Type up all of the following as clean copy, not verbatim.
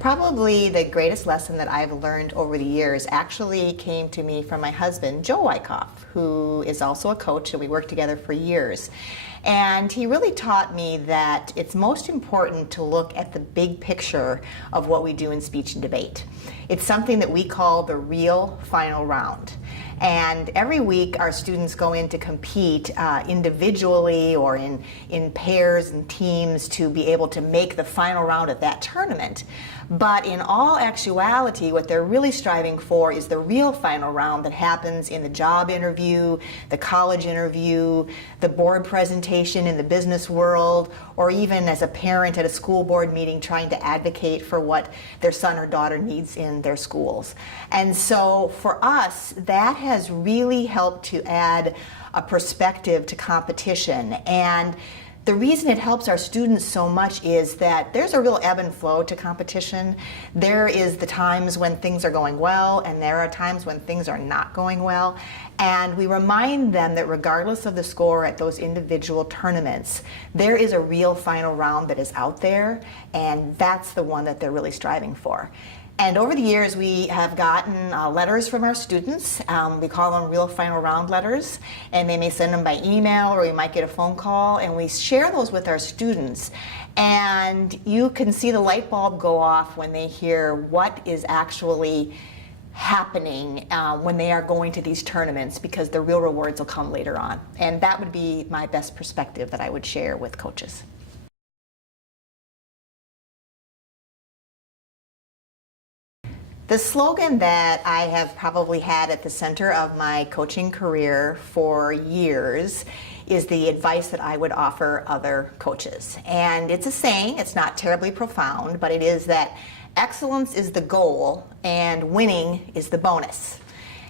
Probably the greatest lesson that I've learned over the years actually came to me from my husband, Joe Wycoff, who is also a coach, and we worked together for years. And he really taught me that it's most important to look at the big picture of what we do in speech and debate. It's something that we call the real final round. And every week our students go in to compete individually or in pairs and teams to be able to make the final round of that tournament. But in all actuality, what they're really striving for is the real final round that happens in the job interview, the college interview, the board presentation in the business world, or even as a parent at a school board meeting trying to advocate for what their son or daughter needs in their schools. And so for us, that has really helped to add a perspective to competition. And the reason it helps our students so much is that there's a real ebb and flow to competition. There is the times when things are going well, and there are times when things are not going well. And we remind them that regardless of the score at those individual tournaments, there is a real final round that is out there, and that's the one that they're really striving for. And over the years, we have gotten letters from our students. We call them real final round letters, and they may send them by email, or we might get a phone call, and we share those with our students. And you can see the light bulb go off when they hear what is actually happening when they are going to these tournaments, because the real rewards will come later on. And that would be my best perspective that I would share with coaches. The slogan that I have probably had at the center of my coaching career for years is the advice that I would offer other coaches. And it's a saying, it's not terribly profound, but it is that excellence is the goal and winning is the bonus.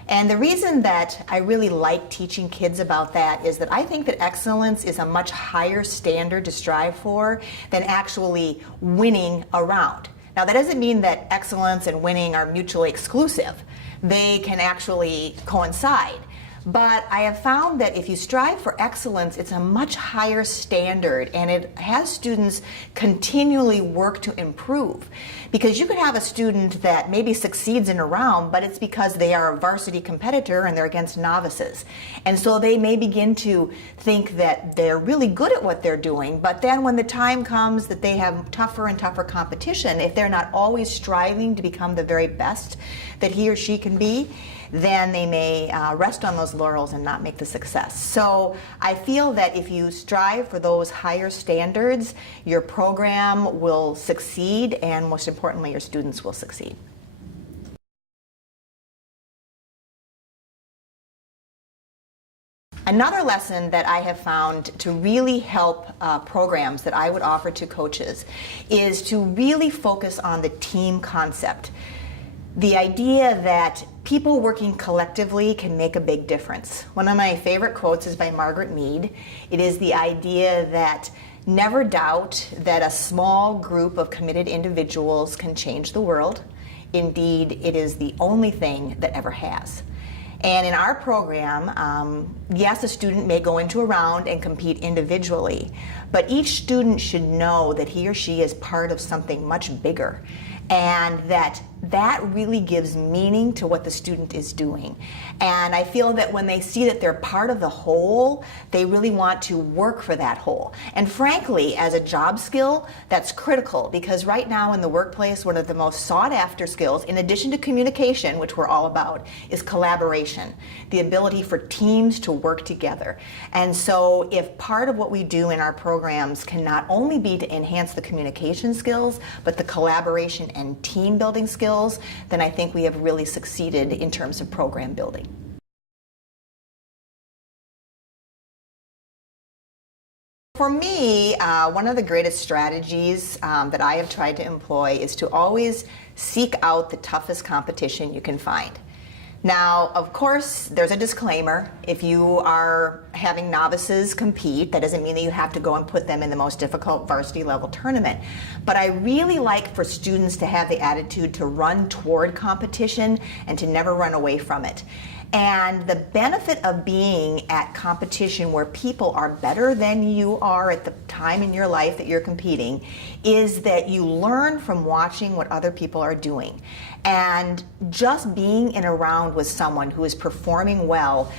And the reason that I really like teaching kids about that is that I think that excellence is a much higher standard to strive for than actually winning a round. Now, that doesn't mean that excellence and winning are mutually exclusive. They can actually coincide. But I have found that if you strive for excellence, it's a much higher standard, and it has students continually work to improve. Because you could have a student that maybe succeeds in a round, but it's because they are a varsity competitor and they're against novices. And so they may begin to think that they're really good at what they're doing, but then when the time comes that they have tougher and tougher competition, if they're not always striving to become the very best that he or she can be, then they may rest on those laurels and not make the success. So I feel that if you strive for those higher standards, your program will succeed, and most importantly, your students will succeed. Another lesson that I have found to really help programs that I would offer to coaches is to really focus on the team concept. The idea that people working collectively can make a big difference. One of my favorite quotes is by Margaret Mead. It is the idea that never doubt that a small group of committed individuals can change the world. Indeed, it is the only thing that ever has. And in our program, yes, a student may go into a round and compete individually, but each student should know that he or she is part of something much bigger, and that really gives meaning to what the student is doing. And I feel that when they see that they're part of the whole, they really want to work for that whole. And frankly, as a job skill, that's critical, because right now in the workplace, one of the most sought after skills, in addition to communication, which we're all about, is collaboration, the ability for teams to work together. And so if part of what we do in our programs can not only be to enhance the communication skills, but the collaboration and team building skills, then I think we have really succeeded in terms of program building. For me, one of the greatest strategies that I have tried to employ is to always seek out the toughest competition you can find. Now, of course, there's a disclaimer. If you are having novices compete, that doesn't mean that you have to go and put them in the most difficult varsity level tournament. But I really like for students to have the attitude to run toward competition and to never run away from it. And the benefit of being at competition where people are better than you are at the time in your life that you're competing is that you learn from watching what other people are doing. And just being in a round with someone who is performing well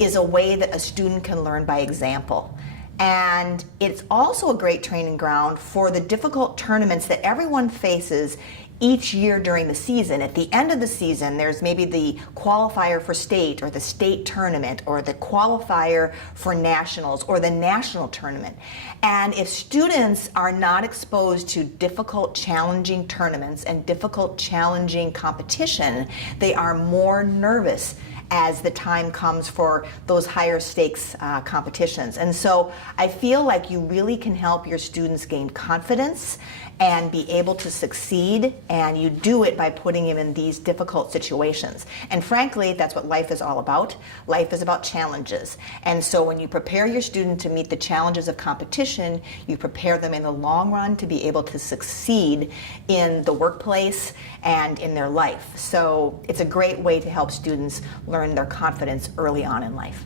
is a way that a student can learn by example. And it's also a great training ground for the difficult tournaments that everyone faces each year during the season. At the end of the season, there's maybe the qualifier for state or the state tournament or the qualifier for nationals or the national tournament. And if students are not exposed to difficult, challenging tournaments and difficult, challenging competition, they are more nervous as the time comes for those higher stakes competitions. And so I feel like you really can help your students gain confidence and be able to succeed, and you do it by putting them in these difficult situations. And frankly, that's what life is all about. Life is about challenges. And so when you prepare your student to meet the challenges of competition, you prepare them in the long run to be able to succeed in the workplace and in their life. So it's a great way to help students learn their confidence early on in life.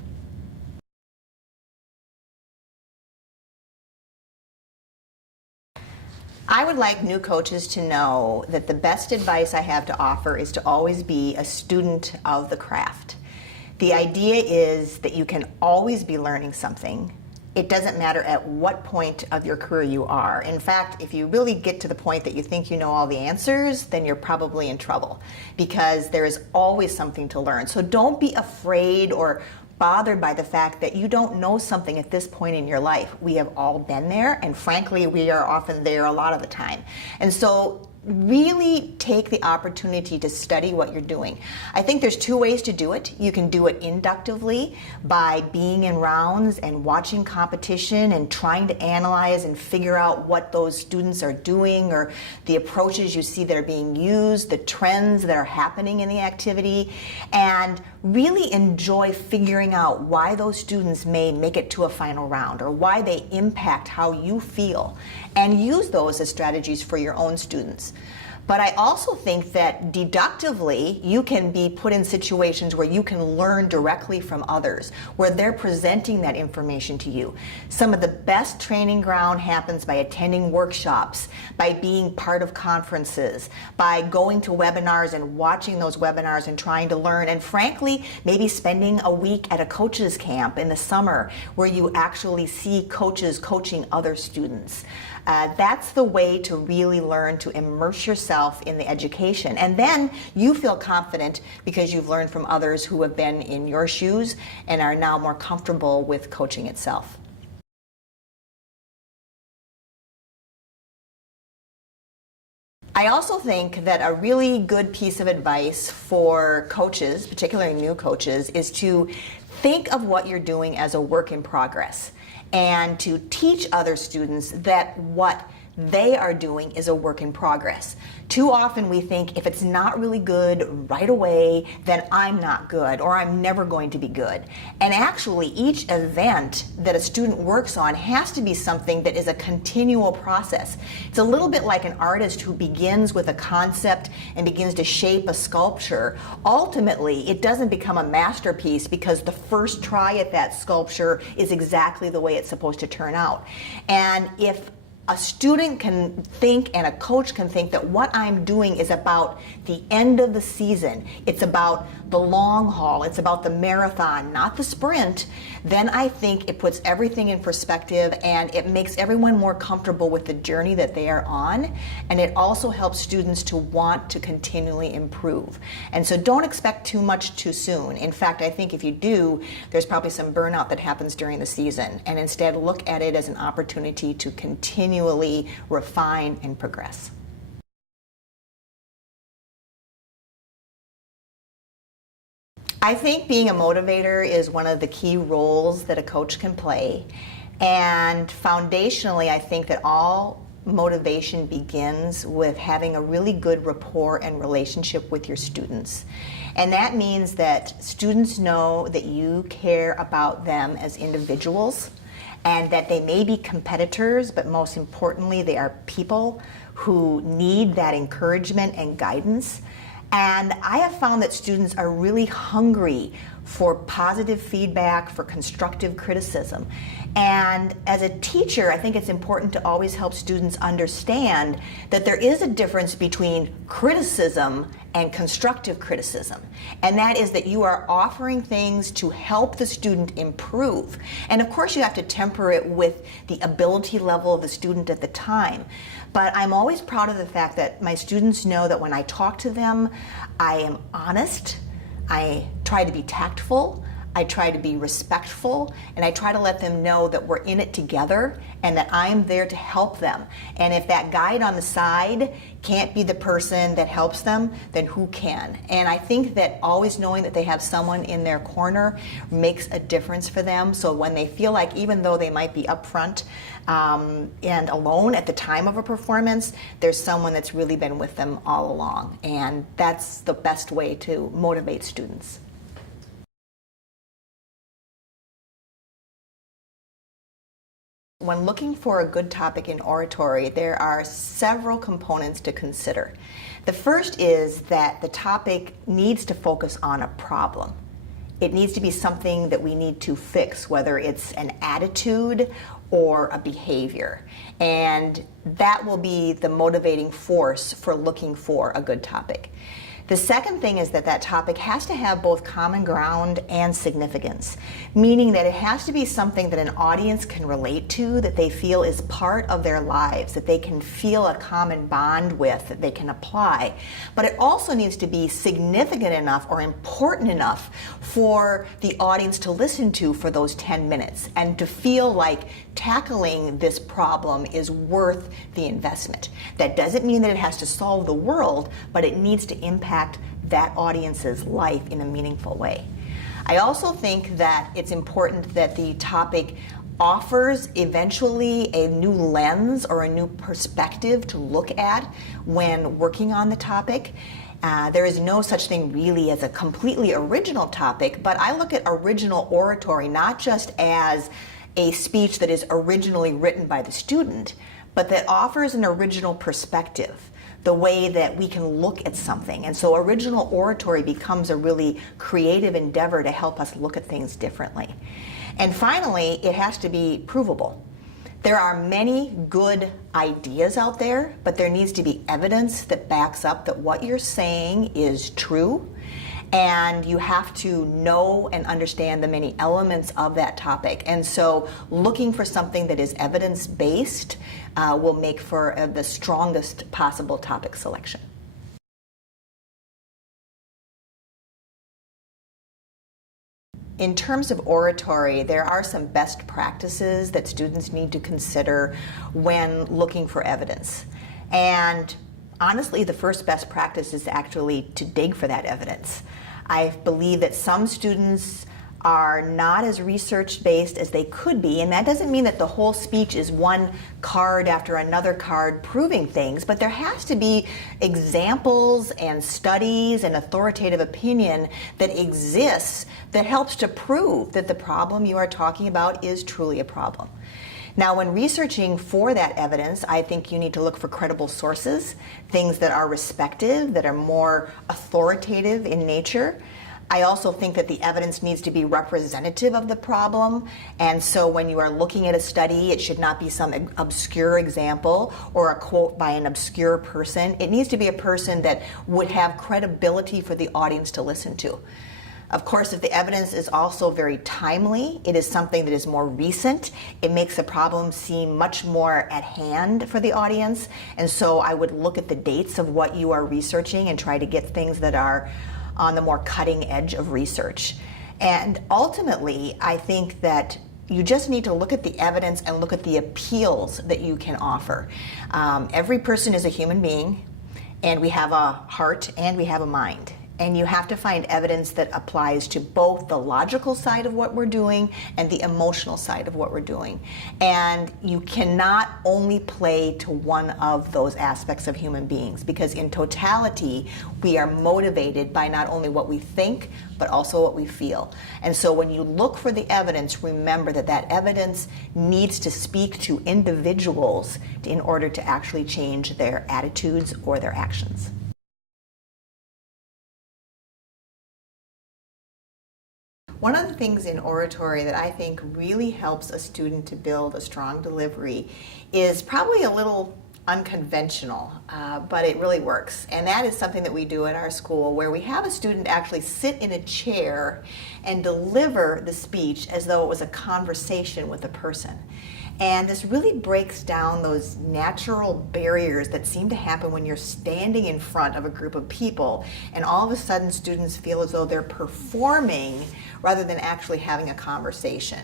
I would like new coaches to know that the best advice I have to offer is to always be a student of the craft. The idea is that you can always be learning something. It doesn't matter at what point of your career you are. In fact, if you really get to the point that you think you know all the answers, then you're probably in trouble because there is always something to learn. So don't be afraid or bothered by the fact that you don't know something at this point in your life. We have all been there, and frankly, we are often there a lot of the time. And so really take the opportunity to study what you're doing. I think there's two ways to do it. You can do it inductively by being in rounds and watching competition and trying to analyze and figure out what those students are doing or the approaches you see that are being used, the trends that are happening in the activity, and really enjoy figuring out why those students may make it to a final round or why they impact how you feel, and use those as strategies for your own students. But I also think that deductively, you can be put in situations where you can learn directly from others, where they're presenting that information to you. Some of the best training ground happens by attending workshops, by being part of conferences, by going to webinars and watching those webinars and trying to learn, and frankly, maybe spending a week at a coaches camp in the summer where you actually see coaches coaching other students. That's the way to really learn to immerse yourself in the education. And then you feel confident because you've learned from others who have been in your shoes and are now more comfortable with coaching itself. I also think that a really good piece of advice for coaches, particularly new coaches, is to think of what you're doing as a work in progress and to teach other students that what they are doing is a work in progress. Too often we think if it's not really good right away, then I'm not good or I'm never going to be good. And actually each event that a student works on has to be something that is a continual process. It's a little bit like an artist who begins with a concept and begins to shape a sculpture. Ultimately, it doesn't become a masterpiece because the first try at that sculpture is exactly the way it's supposed to turn out. And if a student can think and a coach can think that what I'm doing is about the end of the season, it's about the long haul, it's about the marathon, not the sprint, then I think it puts everything in perspective and it makes everyone more comfortable with the journey that they are on, and it also helps students to want to continually improve. And so don't expect too much too soon. In fact, I think if you do, there's probably some burnout that happens during the season, and instead look at it as an opportunity to continually refine and progress. I think being a motivator is one of the key roles that a coach can play. And foundationally, I think that all motivation begins with having a really good rapport and relationship with your students. And that means that students know that you care about them as individuals and that they may be competitors, but most importantly, they are people who need that encouragement and guidance. And I have found that students are really hungry for positive feedback, for constructive criticism. And as a teacher, I think it's important to always help students understand that there is a difference between criticism and constructive criticism. And that is that you are offering things to help the student improve. And of course, you have to temper it with the ability level of the student at the time. But I'm always proud of the fact that my students know that when I talk to them, I am honest, I try to be tactful, I try to be respectful, and I try to let them know that we're in it together and that I'm there to help them. And if that guide on the side can't be the person that helps them, then who can? And I think that always knowing that they have someone in their corner makes a difference for them. So when they feel like, even though they might be up front and alone at the time of a performance, there's someone that's really been with them all along. And that's the best way to motivate students. When looking for a good topic in oratory, there are several components to consider. The first is that the topic needs to focus on a problem. It needs to be something that we need to fix, whether it's an attitude or a behavior. And that will be the motivating force for looking for a good topic. The second thing is that that topic has to have both common ground and significance, meaning that it has to be something that an audience can relate to, that they feel is part of their lives, that they can feel a common bond with, that they can apply. But it also needs to be significant enough or important enough for the audience to listen to for those 10 minutes and to feel like tackling this problem is worth the investment. That doesn't mean that it has to solve the world, but it needs to impact that audience's life in a meaningful way. I also think that it's important that the topic offers eventually a new lens or a new perspective to look at when working on the topic. There is no such thing really as a completely original topic, but I look at original oratory not just as a speech that is originally written by the student, but that offers an original perspective, the way that we can look at something. And so original oratory becomes a really creative endeavor to help us look at things differently. And finally, it has to be provable. There are many good ideas out there, but there needs to be evidence that backs up that what you're saying is true. And you have to know and understand the many elements of that topic. And so looking for something that is evidence-based will make for the strongest possible topic selection. In terms of oratory, there are some best practices that students need to consider when looking for evidence. And honestly, the first best practice is actually to dig for that evidence. I believe that some students are not as research-based as they could be, and that doesn't mean that the whole speech is one card after another card proving things, but there has to be examples and studies and authoritative opinion that exists that helps to prove that the problem you are talking about is truly a problem. Now, when researching for that evidence, I think you need to look for credible sources, things that are respected, that are more authoritative in nature. I also think that the evidence needs to be representative of the problem, and so when you are looking at a study, it should not be some obscure example or a quote by an obscure person. It needs to be a person that would have credibility for the audience to listen to. Of course, if the evidence is also very timely, it is something that is more recent, it makes the problem seem much more at hand for the audience. And so I would look at the dates of what you are researching and try to get things that are on the more cutting edge of research. And ultimately, I think that you just need to look at the evidence and look at the appeals that you can offer. Every person is a human being, and we have a heart and we have a mind. And you have to find evidence that applies to both the logical side of what we're doing and the emotional side of what we're doing. And you cannot only play to one of those aspects of human beings, because in totality, we are motivated by not only what we think, but also what we feel. And so when you look for the evidence, remember that that evidence needs to speak to individuals in order to actually change their attitudes or their actions. One of the things in oratory that I think really helps a student to build a strong delivery is probably a little unconventional, but it really works. And that is something that we do at our school, where we have a student actually sit in a chair and deliver the speech as though it was a conversation with a person. And this really breaks down those natural barriers that seem to happen when you're standing in front of a group of people and all of a sudden students feel as though they're performing rather than actually having a conversation.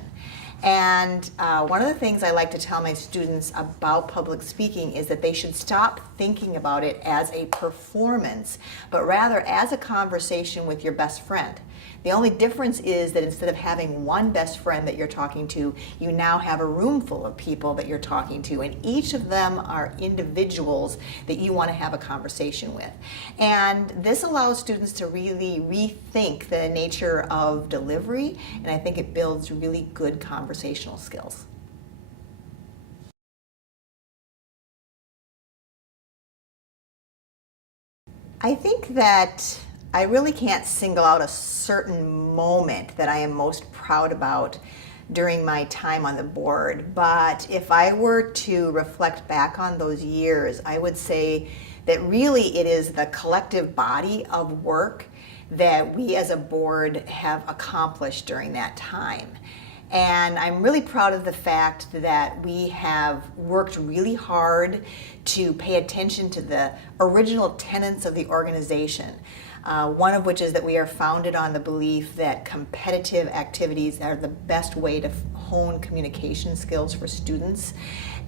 And one of the things I like to tell my students about public speaking is that they should stop thinking about it as a performance, but rather as a conversation with your best friend. The only difference is that instead of having one best friend that you're talking to, you now have a room full of people that you're talking to, and each of them are individuals that you want to have a conversation with. And this allows students to really rethink the nature of delivery, and I think it builds really good conversational skills. I think that I really can't single out a certain moment that I am most proud about during my time on the board, but if I were to reflect back on those years, I would say that really it is the collective body of work that we as a board have accomplished during that time. And I'm really proud of the fact that we have worked really hard to pay attention to the original tenets of the organization. One of which is that we are founded on the belief that competitive activities are the best way to hone communication skills for students.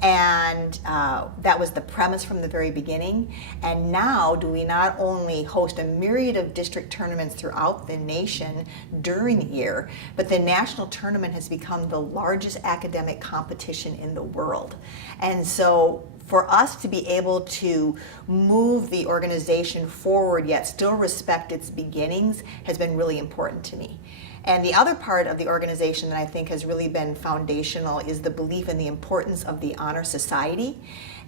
And that was the premise from the very beginning. And now do we not only host a myriad of district tournaments throughout the nation during the year, but the national tournament has become the largest academic competition in the world. And so for us to be able to move the organization forward yet still respect its beginnings has been really important to me. And the other part of the organization that I think has really been foundational is the belief in the importance of the Honor Society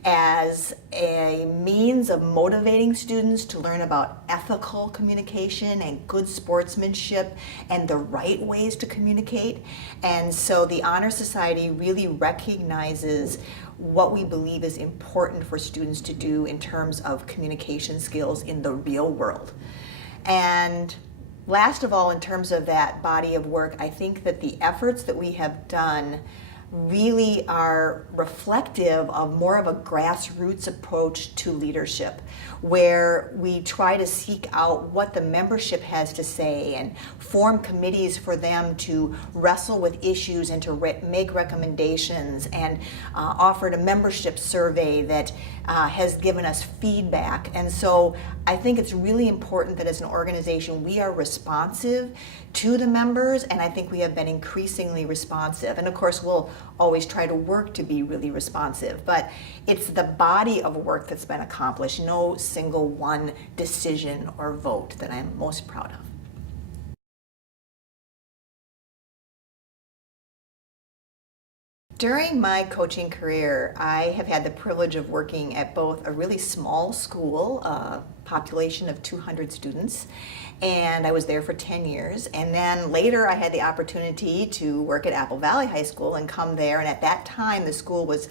as a means of motivating students to learn about ethical communication and good sportsmanship and the right ways to communicate. And so the Honor Society really recognizes what we believe is important for students to do in terms of communication skills in the real world. And last of all, in terms of that body of work, I think that the efforts that we have done really are reflective of more of a grassroots approach to leadership, where we try to seek out what the membership has to say and form committees for them to wrestle with issues and to make recommendations, and offered a membership survey that has given us feedback. And so I think it's really important that as an organization we are responsive to the members, and I think we have been increasingly responsive. And of course we'll always try to work to be really responsive, but it's the body of work that's been accomplished, no single one decision or vote, that I'm most proud of. During my coaching career, I have had the privilege of working at both a really small school, population of 200 students, and I was there for 10 years. And then later I had the opportunity to work at Apple Valley High School and come there, and at that time the school was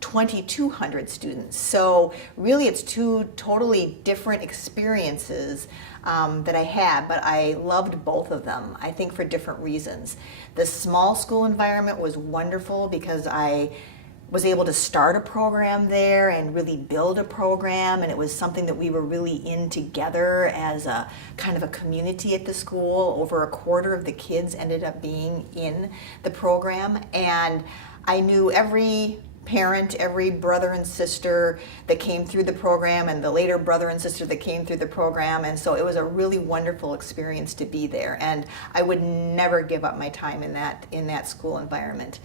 2,200 students. So really it's two totally different experiences that I had, but I loved both of them, I think for different reasons. The small school environment was wonderful because I was able to start a program there and really build a program, and it was something that we were really in together as a kind of a community at the school. Over a quarter of the kids ended up being in the program, and I knew every parent, every brother and sister that came through the program, and the later brother and sister that came through the program, and so it was a really wonderful experience to be there, and I would never give up my time in that school environment.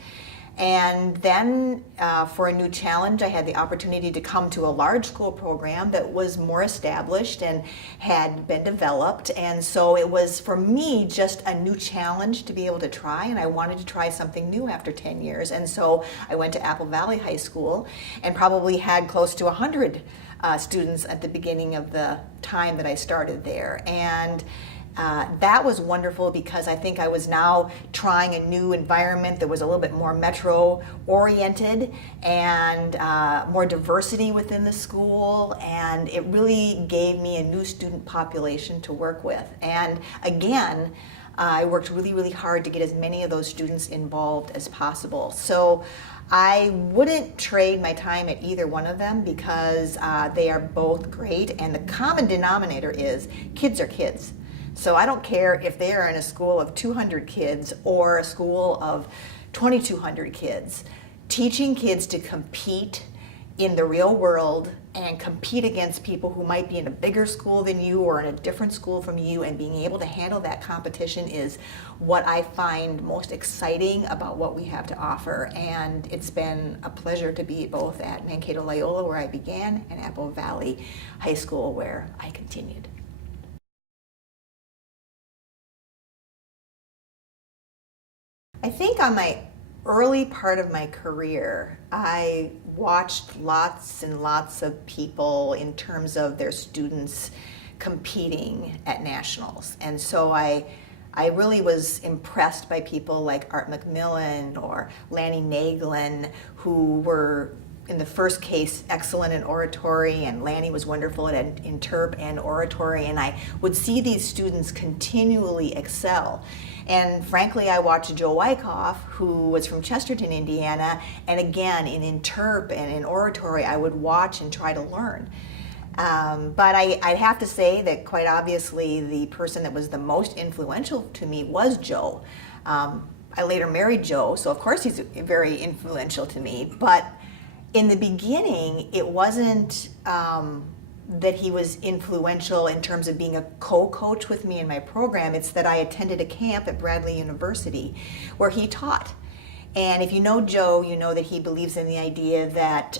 And then for a new challenge, I had the opportunity to come to a large school program that was more established and had been developed. And so it was, for me, just a new challenge to be able to try. And I wanted to try something new after 10 years. And so I went to Apple Valley High School and probably had close to 100 students at the beginning of the time that I started there. And that was wonderful because I think I was now trying a new environment that was a little bit more metro oriented and more diversity within the school, and it really gave me a new student population to work with. And again, I worked really, really hard to get as many of those students involved as possible. So I wouldn't trade my time at either one of them because they are both great, and the common denominator is kids are kids. So I don't care if they are in a school of 200 kids or a school of 2,200 kids. Teaching kids to compete in the real world and compete against people who might be in a bigger school than you or in a different school from you, and being able to handle that competition is what I find most exciting about what we have to offer. And it's been a pleasure to be both at Mankato Loyola, where I began, and Apple Valley High School, where I continued. I think on my early part of my career, I watched lots and lots of people in terms of their students competing at nationals. And so I really was impressed by people like Art McMillan or Lanny Naglin, who were, in the first case, excellent in oratory, and Lanny was wonderful at interp and oratory, and I would see these students continually excel. And frankly, I watched Joe Wycoff, who was from Chesterton, Indiana, and again, in interp and in oratory, I would watch and try to learn. But I'd have to say that quite obviously the person that was the most influential to me was Joe. I later married Joe, so of course he's very influential to me, but in the beginning, it wasn't that he was influential in terms of being a co-coach with me in my program. It's that I attended a camp at Bradley University where he taught. And if you know Joe, you know that he believes in the idea that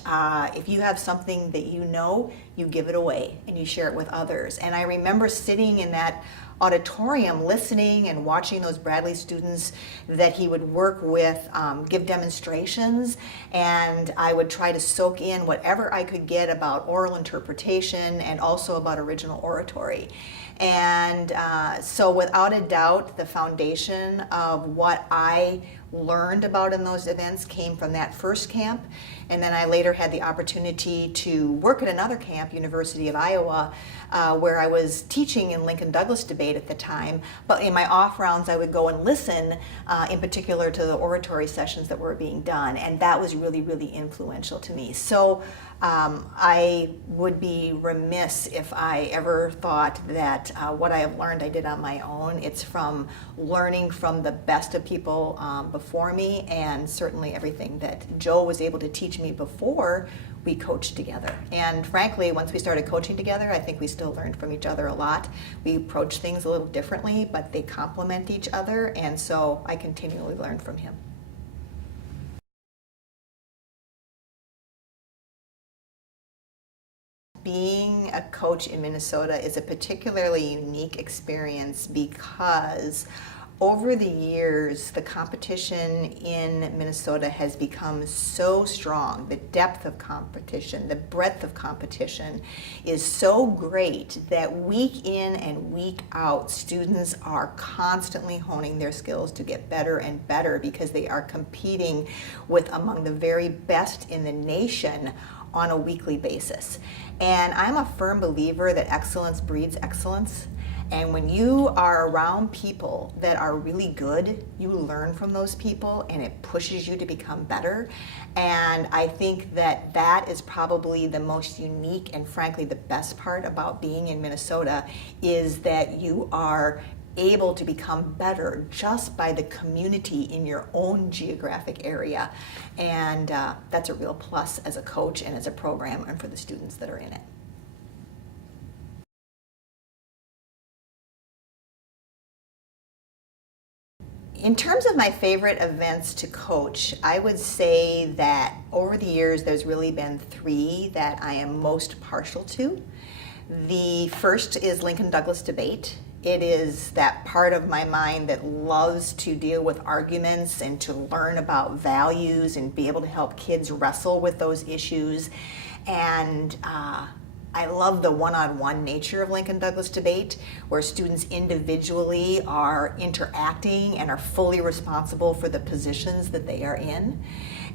if you have something that you know, you give it away and you share it with others. And I remember sitting in that auditorium listening and watching those Bradley students that he would work with give demonstrations, and I would try to soak in whatever I could get about oral interpretation and also about original oratory. And so without a doubt, the foundation of what I learned about in those events came from that first camp. And then I later had the opportunity to work at another camp, University of Iowa, where I was teaching in Lincoln Douglas debate at the time. But in my off rounds, I would go and listen, in particular to the oratory sessions that were being done. And that was really, really influential to me. So I would be remiss if I ever thought that what I have learned I did on my own. It's from learning from the best of people before me, and certainly everything that Joe was able to teach me before we coached together. And frankly, once we started coaching together, I think we still learned from each other a lot. We approach things a little differently, but they complement each other, and so I continually learn from him. Being a coach in Minnesota is a particularly unique experience because over the years, the competition in Minnesota has become so strong. The depth of competition, the breadth of competition is so great that week in and week out, students are constantly honing their skills to get better and better because they are competing with among the very best in the nation on a weekly basis. And I'm a firm believer that excellence breeds excellence. And when you are around people that are really good, you learn from those people and it pushes you to become better. And I think that that is probably the most unique and frankly the best part about being in Minnesota, is that you are able to become better just by the community in your own geographic area. And that's a real plus as a coach and as a program and for the students that are in it. In terms of my favorite events to coach, I would say that over the years there's really been three that I am most partial to. The first is Lincoln Douglas debate. It is that part of my mind that loves to deal with arguments and to learn about values and be able to help kids wrestle with those issues. And I love the one-on-one nature of Lincoln Douglas debate, where students individually are interacting and are fully responsible for the positions that they are in.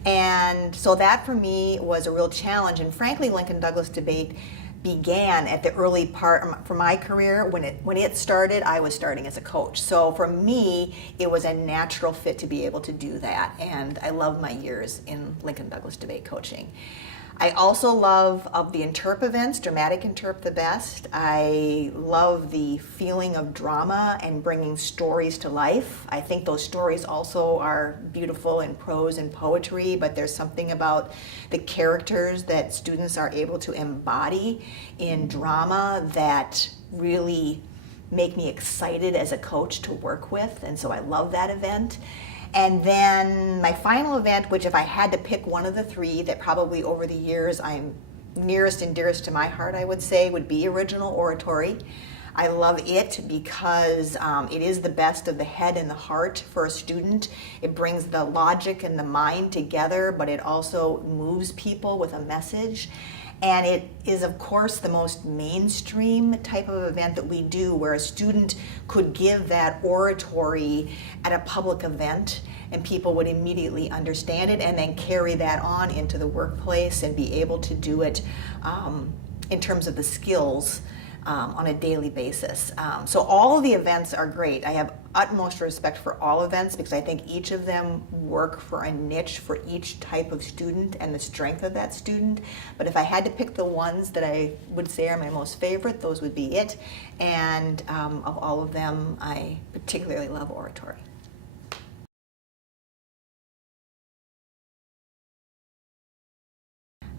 And so that for me was a real challenge. And frankly, Lincoln Douglas debate began at the early part for my career. When it started, I was starting as a coach. So for me, it was a natural fit to be able to do that. And I love my years in Lincoln Douglas debate coaching. I also love of the interp events, dramatic interp the best. I love the feeling of drama and bringing stories to life. I think those stories also are beautiful in prose and poetry, but there's something about the characters that students are able to embody in drama that really make me excited as a coach to work with, and so I love that event. And then my final event, which if I had to pick one of the three that probably over the years I'm nearest and dearest to my heart, I would say, would be original oratory. I love it because it is the best of the head and the heart for a student. It brings the logic and the mind together, but it also moves people with a message. And it is, of course, the most mainstream type of event that we do, where a student could give that oratory at a public event and people would immediately understand it and then carry that on into the workplace and be able to do it in terms of the skills on a daily basis. So all of the events are great. I have utmost respect for all events because I think each of them work for a niche for each type of student and the strength of that student. But if I had to pick the ones that I would say are my most favorite, those would be it. And of all of them, I particularly love oratory.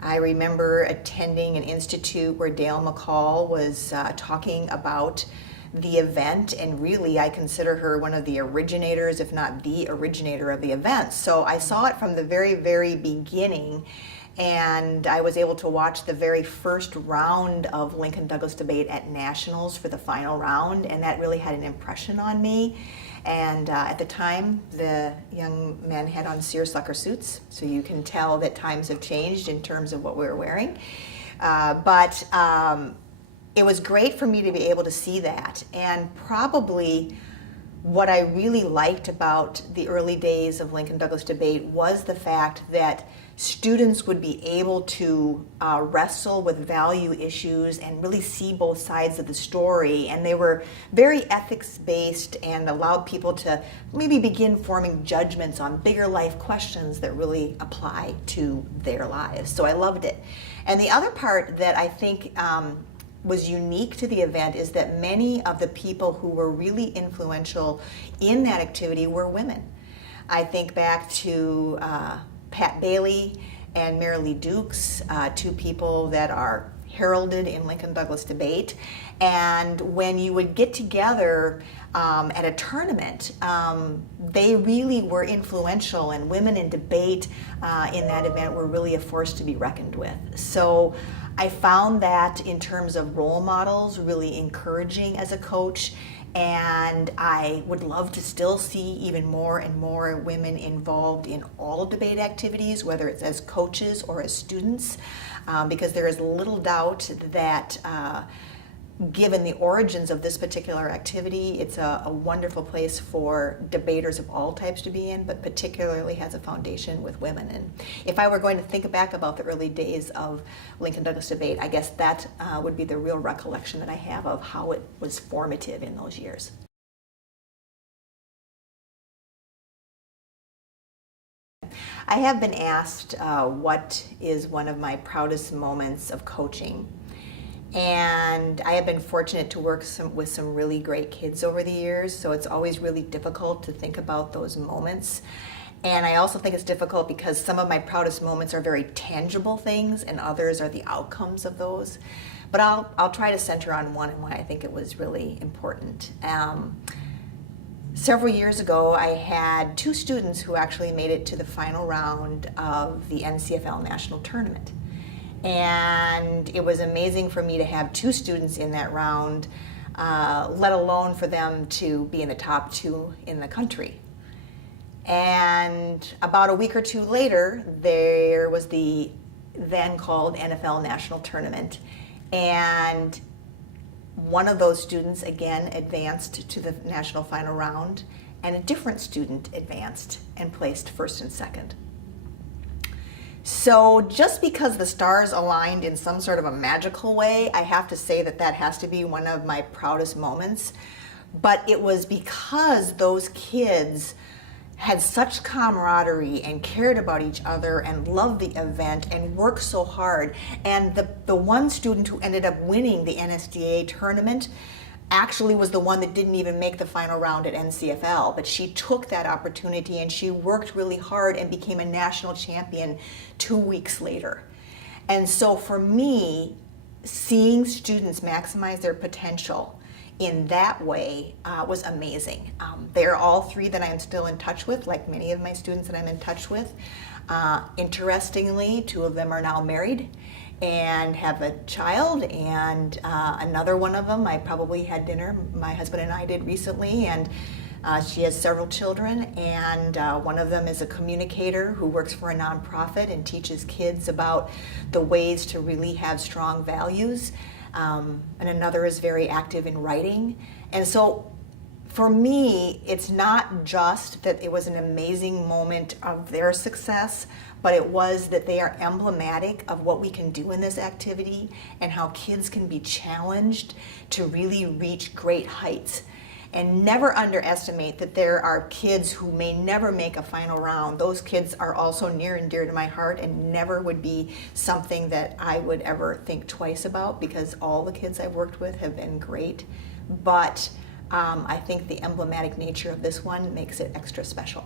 I remember attending an institute where Dale McCall was talking about the event, and really I consider her one of the originators, if not the originator of the event. So I saw it from the very, very beginning, and I was able to watch the very first round of Lincoln Douglas debate at nationals for the final round, and that really had an impression on me. And at the time, the young men had on seersucker suits, so you can tell that times have changed in terms of what we were wearing. But it was great for me to be able to see that. And probably what I really liked about the early days of Lincoln Douglas debate was the fact that students would be able to wrestle with value issues and really see both sides of the story. And they were very ethics-based and allowed people to maybe begin forming judgments on bigger life questions that really apply to their lives. So I loved it. And the other part that I think was unique to the event is that many of the people who were really influential in that activity were women. I think back to Pat Bailey and Marilee Dukes, two people that are heralded in Lincoln Douglas debate. And when you would get together at a tournament, they really were influential, and women in debate in that event were really a force to be reckoned with. So I found that in terms of role models really encouraging as a coach, and I would love to still see even more and more women involved in all debate activities, whether it's as coaches or as students, because there is little doubt that given the origins of this particular activity, it's a wonderful place for debaters of all types to be in, but particularly has a foundation with women. And if I were going to think back about the early days of Lincoln Douglas debate, I guess that would be the real recollection that I have of how it was formative in those years. I have been asked what is one of my proudest moments of coaching. And I have been fortunate to work with some really great kids over the years, so it's always really difficult to think about those moments. And I also think it's difficult because some of my proudest moments are very tangible things and others are the outcomes of those. But I'll try to center on one and why I think it was really important. Several years ago, I had two students who actually made it to the final round of the NCFL National Tournament. And it was amazing for me to have two students in that round, let alone for them to be in the top two in the country. And about a week or two later, there was the then called NFL National Tournament. And one of those students again advanced to the national final round, and a different student advanced and placed first and second. So just because the stars aligned in some sort of a magical way, I have to say that that has to be one of my proudest moments. But it was because those kids had such camaraderie and cared about each other and loved the event and worked so hard. And the one student who ended up winning the NSDA tournament actually was the one that didn't even make the final round at NCFL, but she took that opportunity and she worked really hard and became a national champion 2 weeks later. And so for me, seeing students maximize their potential in that way was amazing. They're all three that I'm still in touch with, like many of my students that I'm in touch with. Interestingly, 2 of them are now married and have a child, and another one of them, I probably had dinner, my husband and I did recently, and she has several children, and one of them is a communicator who works for a nonprofit and teaches kids about the ways to really have strong values, and another is very active in writing. And so for me, it's not just that it was an amazing moment of their success, but it was that they are emblematic of what we can do in this activity and how kids can be challenged to really reach great heights. And never underestimate that there are kids who may never make a final round. Those kids are also near and dear to my heart and never would be something that I would ever think twice about, because all the kids I've worked with have been great. But I think the emblematic nature of this one makes it extra special.